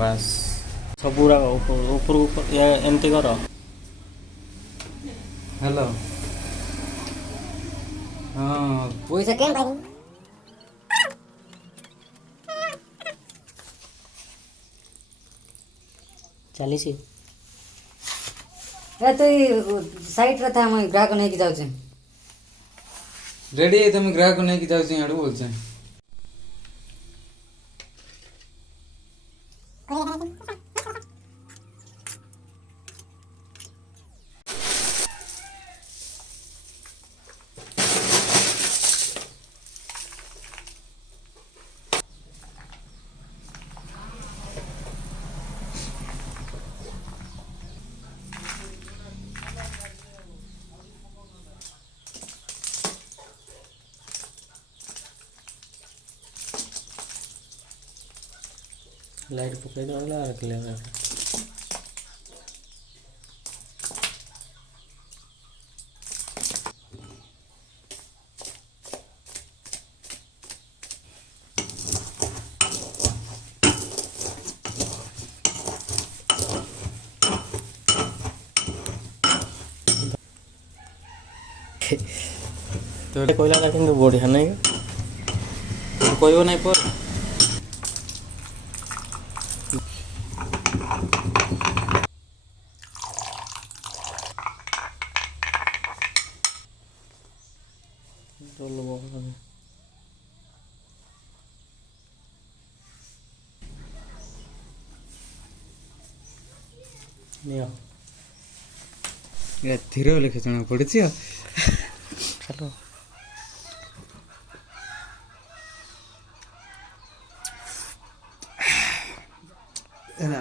ବାସ୍ ସବୁଗୁଡ଼ା ଉପରକୁ ଏମିତି କର। ହ୍ୟାଲୋ ହଁ ପଇସା କେନ୍ ଭାଇ ଚାଲିଛି। ଏ ତୁ ସାଇଟ୍ରେ ଥା ମୁଇଁ ଗ୍ରାହକ ନେଇକି ଯାଉଛି। ରେଡ଼ି ହେଇ ତମେ ଗ୍ରାହକ ନେଇକି ଯାଉଛି ଆଡ଼ୁ ବୋଲଛେ। लाइट पकड़ वाला रख लेगा। तो कोयला किंतु बढ़िया नहीं कहब नहीं पर ଧୀରେ ଲେଖେ ଜଣା ପଡୁଛି ଆଉ चलो ହେଲା